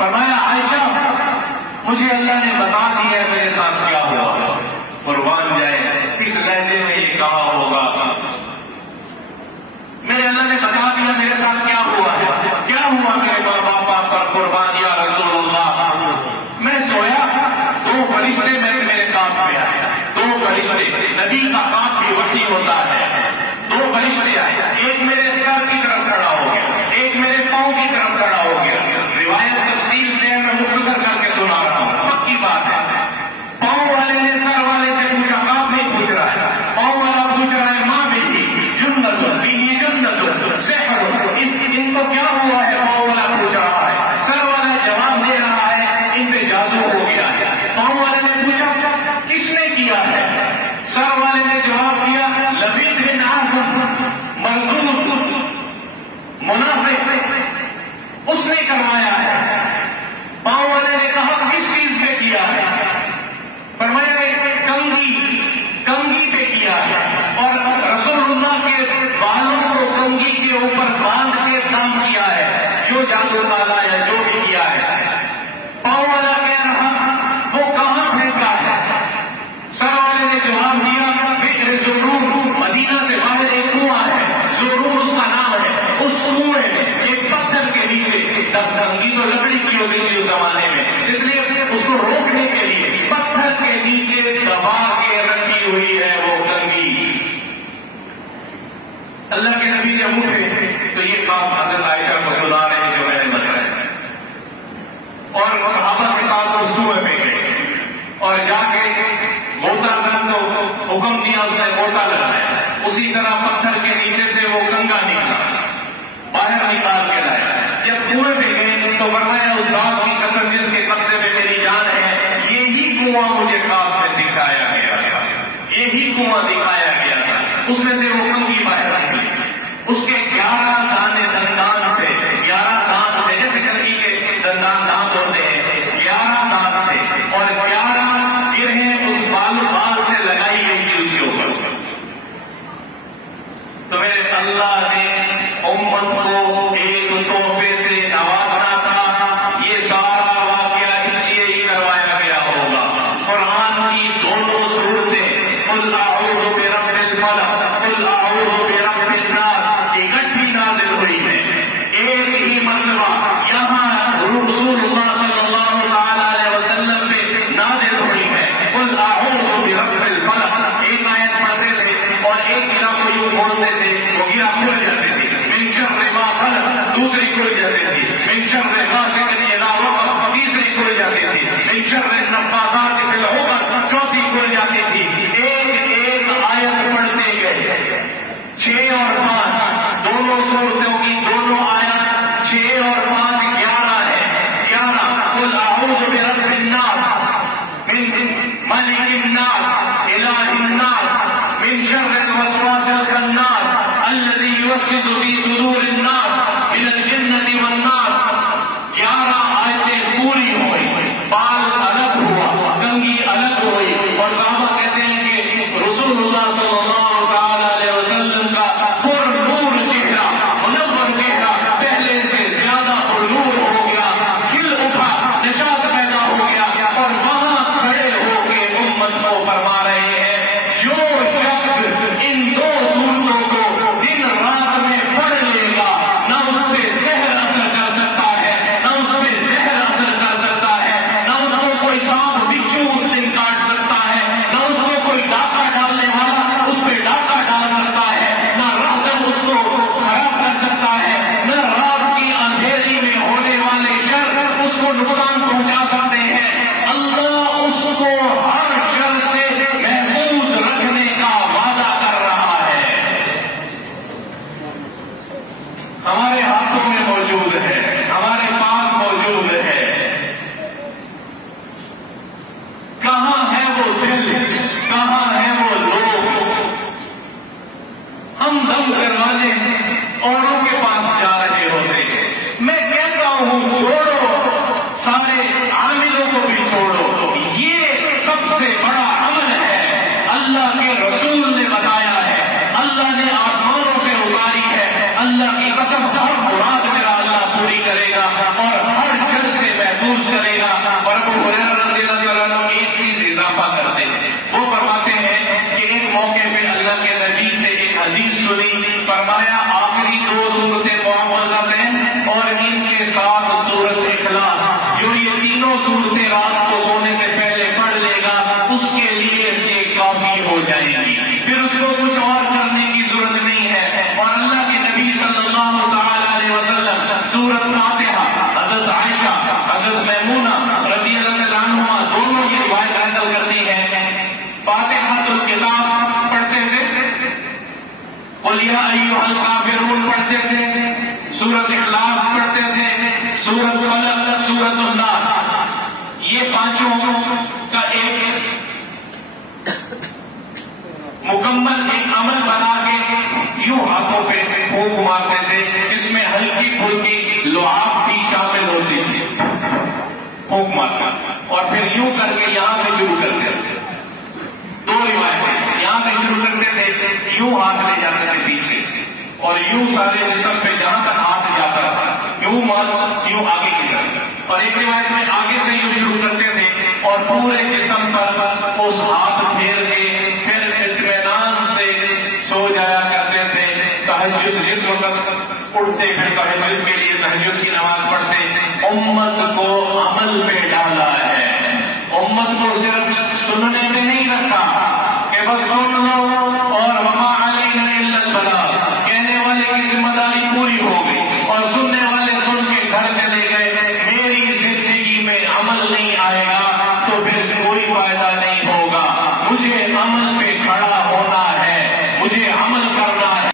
فرمایا عائشہ مجھے اللہ نے بتا دیا میرے ساتھ کیا ہوا. قربان جائے کس لہجے میں یہ کہا ہوگا. میرے اللہ نے بتا دیا میرے ساتھ کیا ہوا ہے. کیا ہوا میرے ماں باپ پر قربان یا رسول اللہ. میں سویا 2 فرشتے میرے کاف پہ آئے. 2 فرشتے. نبی کا کاف بھی وحی ہوتا ہے. 2 فرشتے آئے. ایک میرے سر کی طرف کھڑا ہو گیا, ایک میرے پاؤں کی طرف کھڑا ہو گیا. روایت تفصیل سے میں مختصر کر کے سنا رہا ہوں, پکی بات ہے. پاؤں والے نے سر والے سے پوچھا, کاف نہیں پوچھ رہا ہے, پاؤں والا پوچھ رہا ہے ماں بیٹی جنت بیوی جنت سحر ان کو کیا ہوا ہے. پاؤں والا پوچھ رہا ہے, سر والا جواب دے رہا ہے ان پہ جادو ہو گیا ہے. پاؤں والے نے پوچھا کس نے کیا ہے. سر والے نے جواب دیا لبید بن عاصم مردود منافق اس نے کروایا ہے. پاؤں والے نے کہا کس چیز پہ کیا ہے. فرمایا کنگھی پہ کیا ہے, اور رسول اللہ کے بالوں کو کنگھی کے اوپر باندھ کے دم کیا ہے. جو جادو ڈالا ہے جو بھی کیا ہے. پاؤں والا کہہ رہا وہ کہاں پھینکا ہے. سر والے نے جواب دیا بئر زرور مدینہ سے باہر ایک کنواں ہے, زرور اس کا نام ہے. اس کنویں میں ایک پتھر کے نیچے کنگھی تو لکڑی کی ہوتی تھی اس زمانے میں, اس لیے اس کو روکنے کے لیے پتھر کے نیچے دبا کے رکھی ہوئی ہے وہ کنگھی. اللہ کے نبی جب اٹھے تو یہ کام حضرت عائشہ کو سنا رہے جو میں نے بتایا, اور صحابہ کے ساتھ رسوم میں گئے اور جا کے موٹا زن کو حکم دیا, اس نے موٹا لگایا. اسی طرح پتھر کے نیچے سے وہ کنگا نکلا, باہر نکال کے لائے. جب کنویں پہ گئے تو فرمایا اس ذات کی قسم جس کے قبضے میں میری جان ہے, یہی کنواں مجھے خواب میں دکھایا گیا تھا, یہی کنواں دکھایا گیا تھا. اس میں سے وہ کنگھی باہر نکلی. اس کے 11 دانے دندان تھے, 11 دانت تھے, جیسے کنگھی کے دندان دانت ہوتے ہیں, 11 دانت تھے, اور 11 گرہیں اس بال سے لگائی گئی تھی اس کے اوپر. تو میرے اللہ نے امت کو ایک تحفے سے نوازنا تھا. یہ سارا واقعہ اس لیے ہی کروایا گیا ہوگا. قرآن کی دونوں صورتیں قل اعوذ برب الفلق قل اعوذ برب الناس اکٹھی نازل ہوئی ہیں. ایک ہی مرتبہ یہاں رسول اللہ صلی اللہ علیہ وسلم پہ نازل ہوئی ہے. قل اعوذ برب الفلق ایک آیت پڑھتے تھے اور ایک گرا کو یوں بولتے تھے, وہ گرا کھل جاتے تھے. من شر ما خلق دوسری کھل جاتی تھی. من شر غاسق اذا وقب تیسری کھل جاتی تھی. من شر النفاثات فی العقد چوتھی کھل جاتی تھی. ایک آیت پڑھتے گئے. 6 اور 5 دونوں صورتوں کی دونوں آیات 6 اور 5 11 ہے. 11 قل اعوذ برب الناس من ملک الناس الہ الناس من شر الوسواس الخناس الذي يوسوس في صدور الناس من الجنة والناس. 11 آیتیں پوری ہوئی, بال الگ ہوا, کنگھی الگ ہوئی, اور صحابہ کہتے ہیں کہ رسول اللہ صلی اللہ تعالی علیہ وسلم کا پر نور چہرہ, منور چہرہ پہلے سے زیادہ پر نور ہو گیا, کھل اٹھا, نشاط پیدا ہو گیا, اور وہاں کھڑے ہو کے امت کو فرما رہے ہیں جو شخص ان 2 صورتوں کو دن رات میں پڑھ لے گا حضرت میمونہ رضی اللہ عنہا دونوں یہ روایت نقل کرتی ہیں، فاتحۃ الکتاب پڑھتے تھے، قل یا ایھا الکافرون پڑھتے تھے، سورۃ اخلاص پڑھتے تھے، سورۃ فلق، سورۃ الناس، یہ پانچوں کا ایک مکمل ایک عمل بنا کے یوں ہاتھوں پہ پھونک مارتے تھے، اس میں ہلکی پھلکی لعاب بھی شامل ہوتی تھی، پھونک مارتا اور پھر یوں کر کے یہاں سے شروع کرتے تھے، دو روایتیں، یہاں سے شروع کرتے تھے، یوں ہاتھ لے جاتے تھے پیچھے اور یوں سارے جسم پہ جہاں تک ہاتھ جاتا تھا یوں یوں آگے کی طرف، اور ایک روایت میں آگے سے یوں شروع کرتے تھے اور پورے جسم پر اس ہاتھ پھیر کے پھر اطمینان سے سو جایا کرتے تھے۔ تہجد جس وقت اٹھتے پھر تہجد کے لیے تہجد کی نماز پڑھتے، امت کو عمل پہ ڈالا ہے، امت کو صرف سننے میں نہیں رکھا کہ بس سن لو